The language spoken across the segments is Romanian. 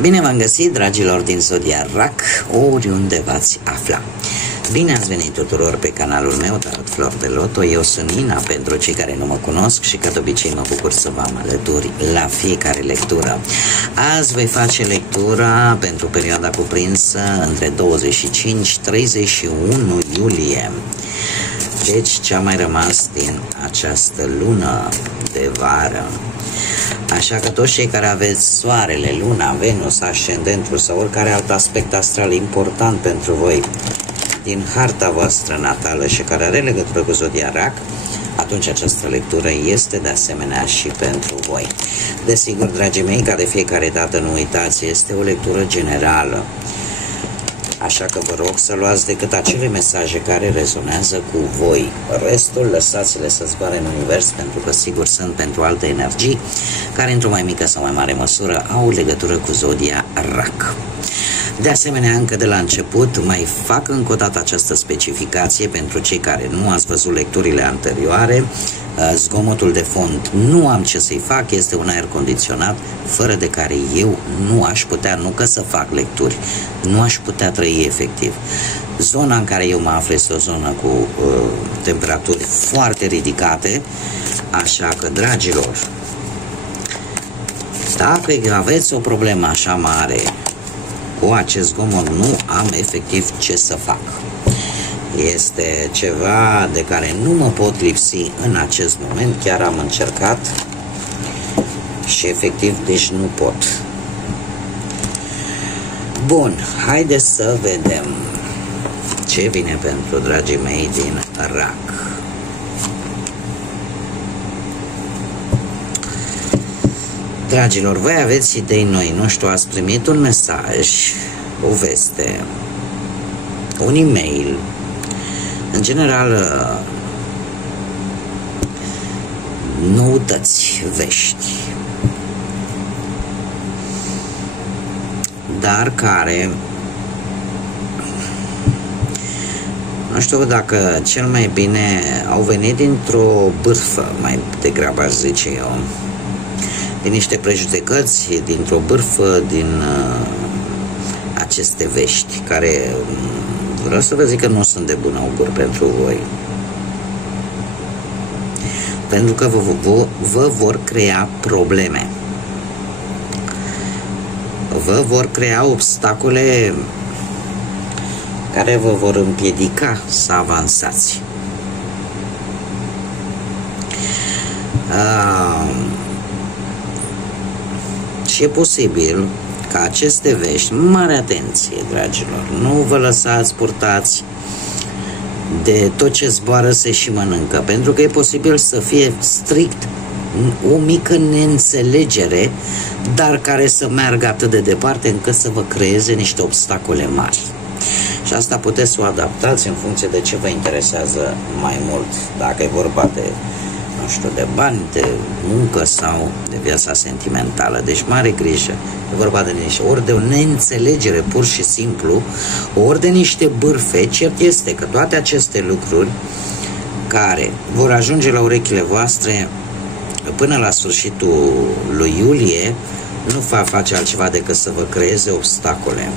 Bine v-am găsit, dragilor din Zodia RAC, oriunde v-ați afla. Bine ați venit tuturor pe canalul meu, Tarot Flor de Loto. Eu sunt Nina, pentru cei care nu mă cunosc, și ca de obicei mă bucur să vă am alături la fiecare lectură. Azi voi face lectura pentru perioada cuprinsă între 25-31 iulie. Deci ce a mai rămas din această lună de vară. Așa că toți cei care aveți soarele, luna, Venus, ascendentul sau oricare alt aspect astral important pentru voi din harta voastră natală și care are legătură cu Zodia RAC, atunci această lectură este de asemenea și pentru voi. Desigur, dragii mei, ca de fiecare dată nu uitați, este o lectură generală. Așa că vă rog să luați decât acele mesaje care rezonează cu voi. Restul lăsați-le să zboare în univers, pentru că sigur sunt pentru alte energii care într-o mai mică sau mai mare măsură au legătură cu Zodia RAC. De asemenea, încă de la început mai fac încă o dată această specificație pentru cei care nu ați văzut lecturile anterioare. Zgomotul de fond nu am ce să-i fac, este un aer condiționat fără de care eu nu aș putea, nu că să fac lecturi, nu aș putea trăi efectiv. Zona în care eu mă aflu este o zonă cu temperaturi foarte ridicate, așa că, dragilor, dacă aveți o problemă așa mare cu acest zgomot, nu am efectiv ce să fac. Este ceva de care nu mă pot lipsi în acest moment, chiar am încercat și efectiv deci nu pot. Bun, haideți să vedem ce vine pentru dragii mei din RAC. Dragilor, voi aveți idei noi, nu știu, ați primit un mesaj, o veste, un e-mail, în general noutăți, vești, dar care, nu știu dacă cel mai bine au venit dintr-o bârfă, mai degrabă aș zice eu, din niște prejudecăți, dintr-o bârfă, din aceste vești, care vreau să vă zic că nu sunt de bun augur pentru voi. Pentru că vă vor crea probleme. Vă vor crea obstacole care vă vor împiedica să avansați. Și e posibil ca aceste vești, mare atenție, dragilor, nu vă lăsați purtați de tot ce zboară se și mănâncă, pentru că e posibil să fie strict o mică neînțelegere, dar care să meargă atât de departe încât să vă creeze niște obstacole mari. Și asta puteți să o adaptați în funcție de ce vă interesează mai mult, dacă e vorba de, nu știu, de bani, de muncă sau de viața sentimentală. Deci mare grijă. E vorba de niște, ori de o neînțelegere pur și simplu, ori de niște bârfe. Cert este că toate aceste lucruri care vor ajunge la urechile voastre până la sfârșitul lui iulie nu va face altceva decât să vă creeze obstacole.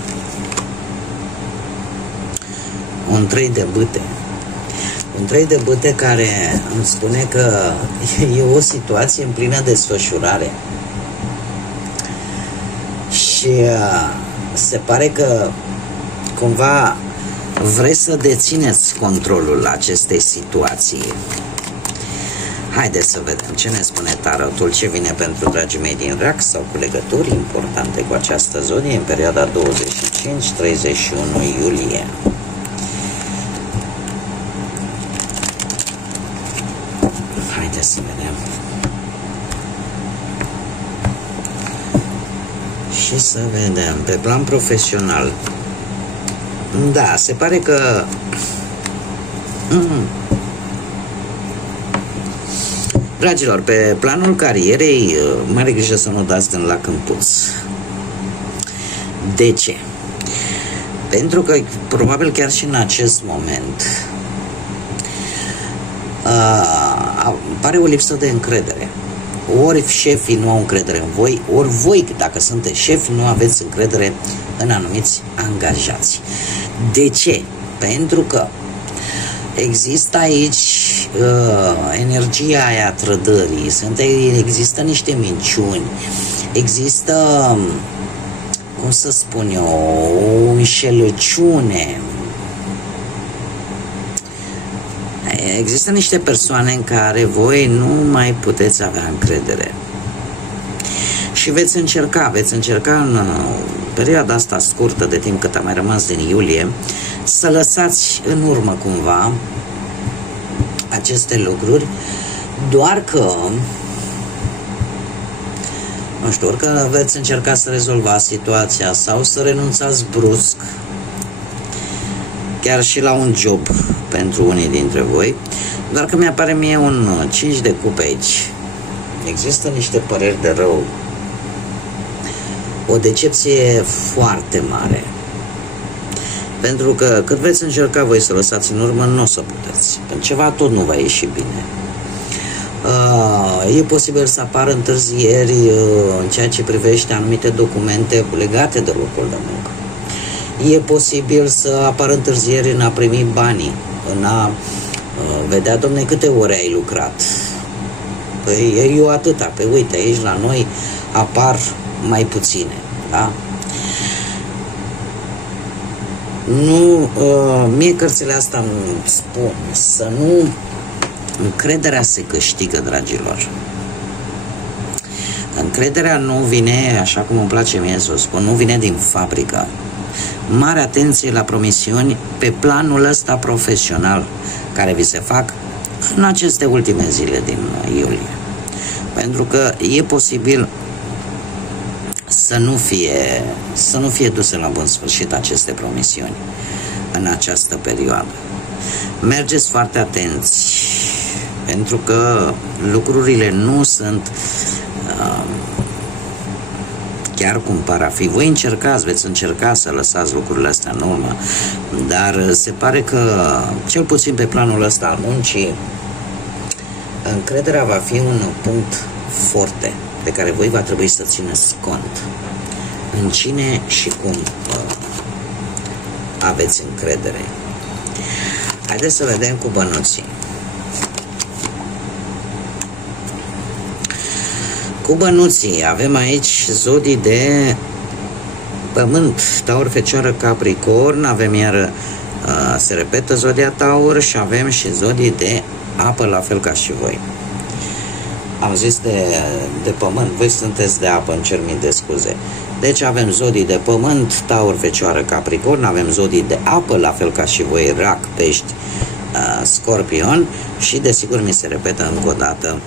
Un 3 de bâte. Un 3 de bâte care îmi spune că e o situație în plină desfășurare. Și se pare că cumva vreți să dețineți controlul acestei situații. Haideți să vedem ce ne spune tarotul, ce vine pentru dragii mei din RAC sau cu legături importante cu această zodie în perioada 25-31 iulie. Haideți să vedem. Și să vedem, pe plan profesional. Da, se pare că dragilor, pe planul carierei, mare grijă să nu dați din lac în puț. De ce? Pentru că probabil chiar și în acest moment apare o lipsă de încredere. ori șefii nu au încredere în voi, ori voi, dacă sunteți șefi, nu aveți încredere în anumiți angajați. De ce? Pentru că există aici energia aia trădării, există niște minciuni, există, cum să spun eu, o înșelăciune. Există niște persoane în care voi nu mai puteți avea încredere. Și veți încerca în perioada asta scurtă de timp cât a mai rămas din iulie, să lăsați în urmă cumva aceste lucruri, doar că, nu știu, orică veți încerca să rezolvați situația sau să renunțați brusc, chiar și la un job pentru unii dintre voi, doar că mi-apare mie un 5 de cupe aici. Există niște păreri de rău, o decepție foarte mare. Pentru că cât veți încerca voi să lăsați în urmă, nu o să puteți. Pentru ceva tot nu va ieși bine. E posibil să apară întârzieri în ceea ce privește anumite documente legate de locul de muncă. E posibil să apară întârzieri în a primi banii, în a vedea, domne, câte ore ai lucrat. Păi eu atâta, pe uite, aici la noi apar mai puține, da? Nu, mie cărțile astea îmi spun să nu... Încrederea se câștigă, dragilor. Încrederea nu vine, așa cum îmi place mie să o spun, nu vine din fabrică. Mare atenție la promisiuni pe planul ăsta profesional care vi se fac în aceste ultime zile din iulie. Pentru că e posibil să nu fie duse la bun sfârșit aceste promisiuni în această perioadă. Mergeți foarte atenți, pentru că lucrurile nu sunt chiar cum par a fi. Voi veți încerca să lăsați lucrurile astea în urmă, dar se pare că, cel puțin pe planul ăsta al muncii, încrederea va fi un punct forte de care voi va trebui să țineți cont. În cine și cum aveți încredere. Haideți să vedem cu bănuții. Cu bănuții avem aici zodii de pământ, Taur, Fecioară, Capricorn, avem iar, se repetă zodia Taur și avem și zodii de apă, la fel ca și voi. Am zis de pământ, voi sunteți de apă, îmi cer mii de scuze. Deci avem zodii de pământ, Taur, Fecioară, Capricorn, avem zodii de apă, la fel ca și voi, Rac, Pești, Scorpion și desigur mi se repetă încă o dată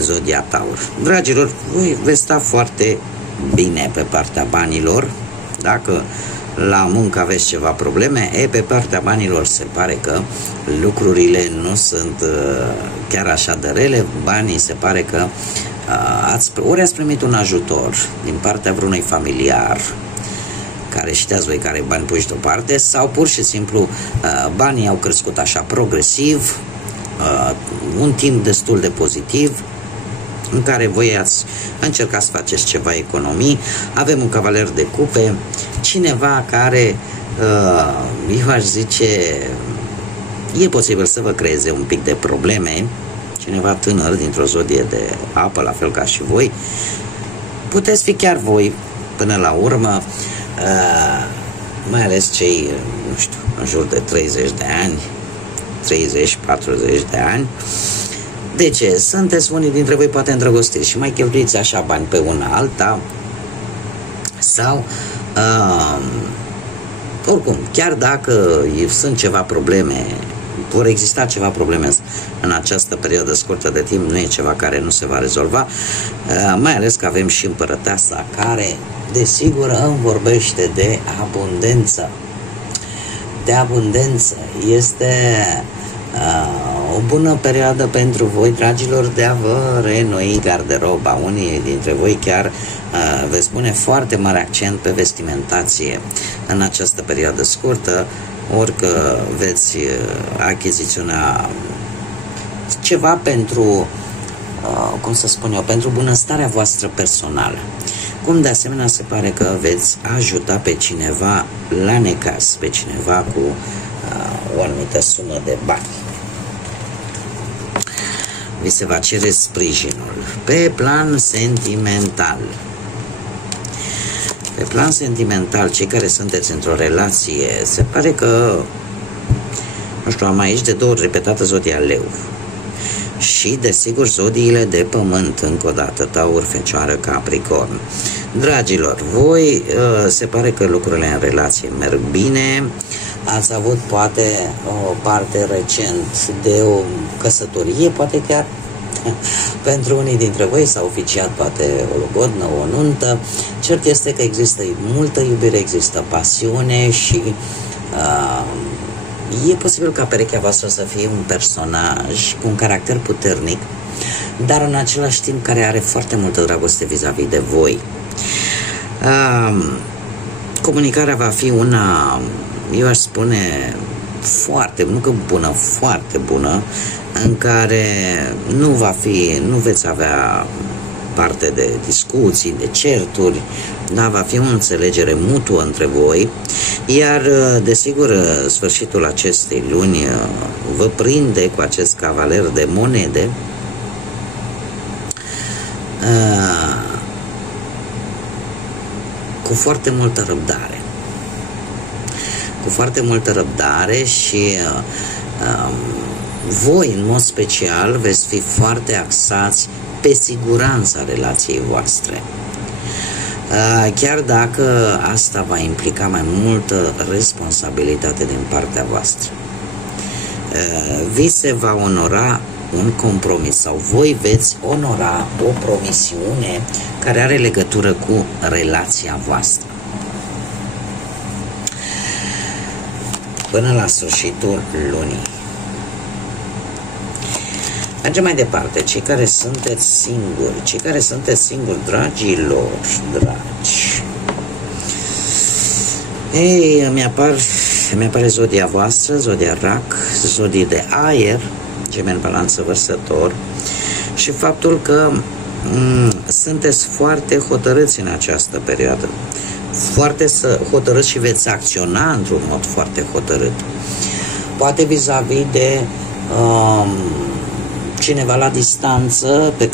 zodia Taur. Dragilor, voi veți sta foarte bine pe partea banilor. Dacă la muncă aveți ceva probleme, pe partea banilor se pare că lucrurile nu sunt chiar așa de rele. Banii se pare că ori ați primit un ajutor din partea vreunui familiar care știați voi care bani puși deoparte, sau pur și simplu banii au crescut așa progresiv, un timp destul de pozitiv în care voi ați încercat să faceți ceva economii. Avem un cavaler de cupe, cineva care, eu aș zice, e posibil să vă creeze un pic de probleme, cineva tânăr dintr-o zodie de apă, la fel ca și voi. Puteți fi chiar voi până la urmă, mai ales cei, nu știu, în jur de 30 de ani, 30-40 de ani. De ce? Sunteți unii dintre voi poate îndrăgostiți și mai cheltuiți așa bani pe una alta, sau oricum, chiar dacă sunt ceva probleme, vor exista ceva probleme în această perioadă scurtă de timp, nu e ceva care nu se va rezolva, mai ales că avem și împărăteasa care, desigur, îmi vorbește de abundență. De abundență. Este o bună perioadă pentru voi, dragilor, de a vă reînnoi garderoba. Unii dintre voi chiar veți pune foarte mare accent pe vestimentație în această perioadă scurtă, orică veți achiziționa ceva pentru cum să spun eu, pentru bunăstarea voastră personală. Cum de asemenea se pare că veți ajuta pe cineva la necaz, pe cineva cu o anumită sumă de bani. Vi se va cere sprijinul. Pe plan sentimental. Pe plan sentimental, cei care sunteți într-o relație, se pare că, nu știu, am aici de 2 ori repetată zodia Leu. Și, desigur, zodiile de pământ, încă o dată, Taur, Fecioară, Capricorn. Dragilor, voi se pare că lucrurile în relație merg bine, ați avut poate o parte recent de o căsătorie, poate chiar pentru unii dintre voi s-a oficiat poate o logodnă, o nuntă. Cert este că există multă iubire, există pasiune și e posibil ca perechea voastră să fie un personaj cu un caracter puternic, dar în același timp care are foarte multă dragoste vis-a-vis de voi. Comunicarea va fi una, eu aș spune, foarte, nu că bună, foarte bună, în care nu veți avea parte de discuții, de certuri, da, va fi o înțelegere mutuă între voi, iar, desigur, sfârșitul acestei luni vă prinde cu acest cavaler de monede, cu foarte multă răbdare. Cu foarte multă răbdare și voi, în mod special, veți fi foarte axați pe siguranța relației voastre. Chiar dacă asta va implica mai multă responsabilitate din partea voastră. Vi se va onora un compromis sau voi veți onora o promisiune care are legătură cu relația voastră. Până la sfârșitul lunii. Mergem mai departe. Cei care sunteți singuri, dragilor, dragi. Ei, îmi apare zodia voastră, zodia Rac, zodii de aer, Gemeni, Balanță, Vărsător, și faptul că sunteți foarte hotărâți în această perioadă. Foarte hotărâți și veți acționa într-un mod foarte hotărât. Poate vis-a-vis de cineva la distanță cu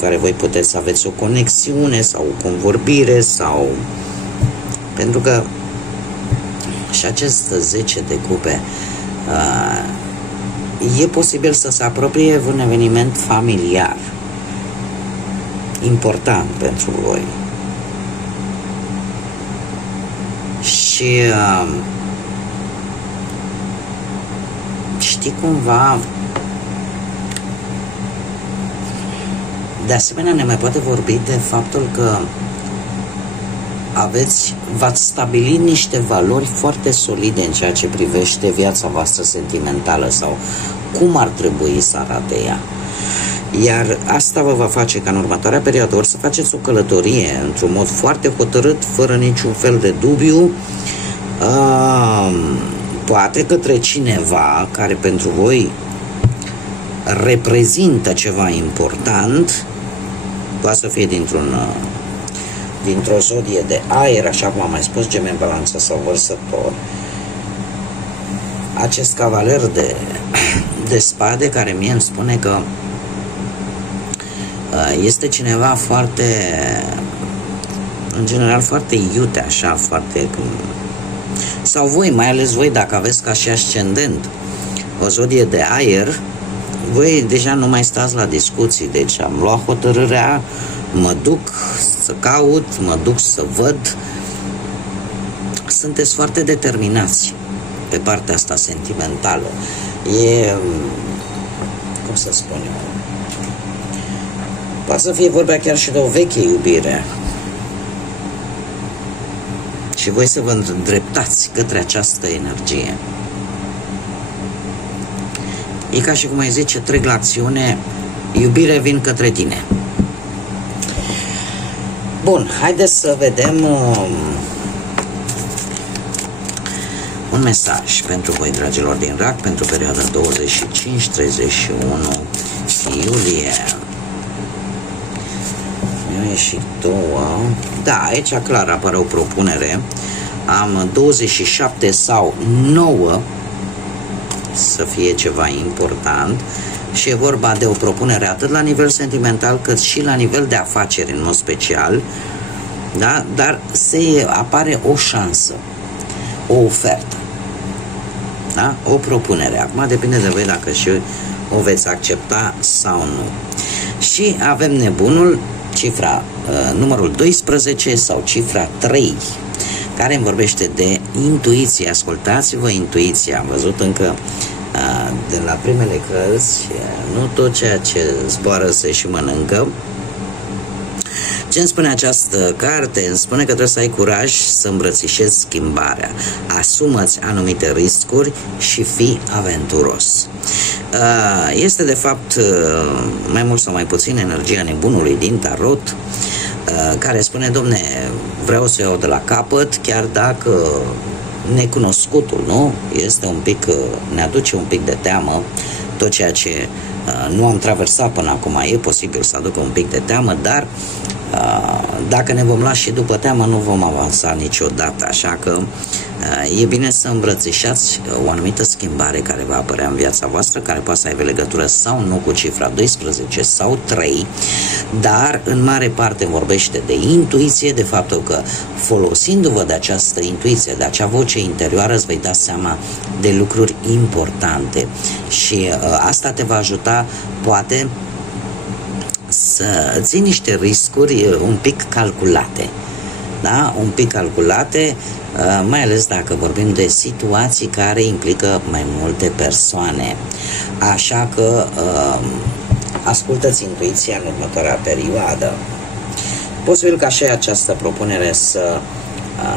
care voi puteți să aveți o conexiune sau o convorbire sau... Pentru că și acest 10 de cupe e posibil să se apropie un eveniment familiar important pentru voi. Și știi cumva, de asemenea ne mai poate vorbi de faptul că v-ați stabilit niște valori foarte solide în ceea ce privește viața voastră sentimentală sau cum ar trebui să arate ea. Iar asta vă va face ca în următoarea perioadă ori să faceți o călătorie într-un mod foarte hotărât, fără niciun fel de dubiu, poate către cineva care pentru voi reprezintă ceva important, poate să fie dintr-o zodie de aer, așa cum am mai spus, Gemeni, Balanță sau Vărsător. Acest cavaler de spade care mie îmi spune că este cineva foarte, în general, foarte iute, așa, foarte... Sau voi, mai ales voi, dacă aveți ca și ascendent o zodie de aer, voi deja nu mai stați la discuții. Deci am luat hotărârea, mă duc să caut, mă duc să văd. Sunteți foarte determinați pe partea asta sentimentală. E, cum să spun eu, poate să fie vorba chiar și de o veche iubire. Și voi să vă îndreptați către această energie. E ca și cum ai zice, trec la acțiune, iubire, vin către tine. Bun, haideți să vedem un mesaj pentru voi, dragilor din Rac, pentru perioada 25-31 iulie. Mi-a ieșit 2. Da, aici clar apare o propunere. Am 27 sau 9 să fie ceva important și e vorba de o propunere atât la nivel sentimental cât și la nivel de afaceri în mod special, da? Dar se apare o șansă, o ofertă, da? O propunere. Acum depinde de voi dacă și o veți accepta sau nu. Și avem nebunul, cifra numărul 12 sau cifra 3, care îmi vorbește de intuiție. Ascultați-vă intuiția. Am văzut încă de la primele cărți, nu tot ceea ce zboară se și mănâncă. Ce îmi spune această carte? Îmi spune că trebuie să ai curaj să îmbrățișezi schimbarea, asumă-ți anumite riscuri și fii aventuros. Este de fapt mai mult sau mai puțin energia nebunului din tarot, care spune, domne, vreau să iau de la capăt, chiar dacă necunoscutul, nu? Este un pic, ne aduce un pic de teamă, tot ceea ce nu am traversat până acum e posibil să aducă un pic de teamă, dar dacă ne vom lua și după teamă, nu vom avansa niciodată, așa că e bine să îmbrățișați o anumită schimbare care va apărea în viața voastră, care poate să aibă legătură sau nu cu cifra 12 sau 3, dar în mare parte vorbește de intuiție, de faptul că folosindu-vă de această intuiție, de acea voce interioară, îți vei da seama de lucruri importante și asta te va ajuta, poate, să ții niște riscuri un pic calculate, da? Un pic calculate, mai ales dacă vorbim de situații care implică mai multe persoane. Așa că ascultă-ți intuiția în următoarea perioadă. Posibil ca și această propunere să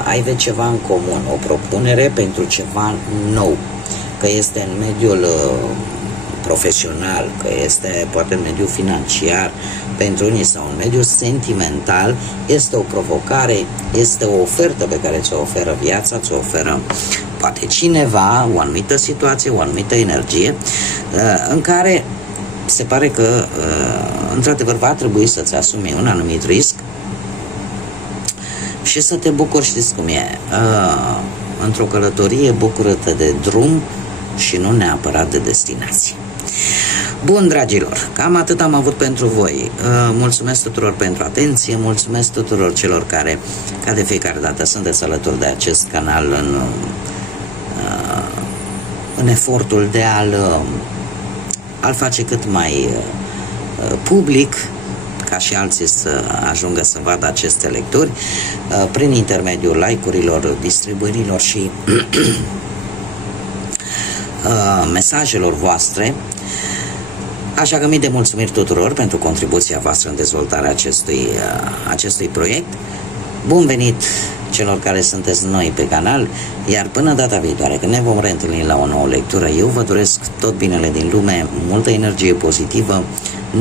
aibă ceva în comun, o propunere pentru ceva nou, că este în mediul profesional, că este poate în mediul financiar pentru unii sau în mediul sentimental, este o provocare, este o ofertă pe care ți-o oferă viața, ți-o oferă poate cineva, o anumită situație, o anumită energie în care se pare că într-adevăr va trebui să-ți asumi un anumit risc și să te bucuri. Știți cum e? Într-o călătorie bucură-te de drum și nu neapărat de destinație. Bun, dragilor, cam atât am avut pentru voi. Mulțumesc tuturor pentru atenție, mulțumesc tuturor celor care, ca de fiecare dată, sunteți alături de acest canal în efortul de a-l face cât mai public, ca și alții să ajungă să vadă aceste lecturi, prin intermediul like-urilor, distribuirilor și mesajelor voastre. Așa că mii de mulțumiri tuturor pentru contribuția voastră în dezvoltarea acestui proiect. Bun venit celor care sunteți noi pe canal, iar până data viitoare, când ne vom reîntâlni la o nouă lectură, eu vă doresc tot binele din lume, multă energie pozitivă,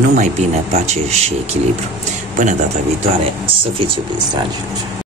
numai bine, pace și echilibru. Până data viitoare, să fiți iubiți, dragilor!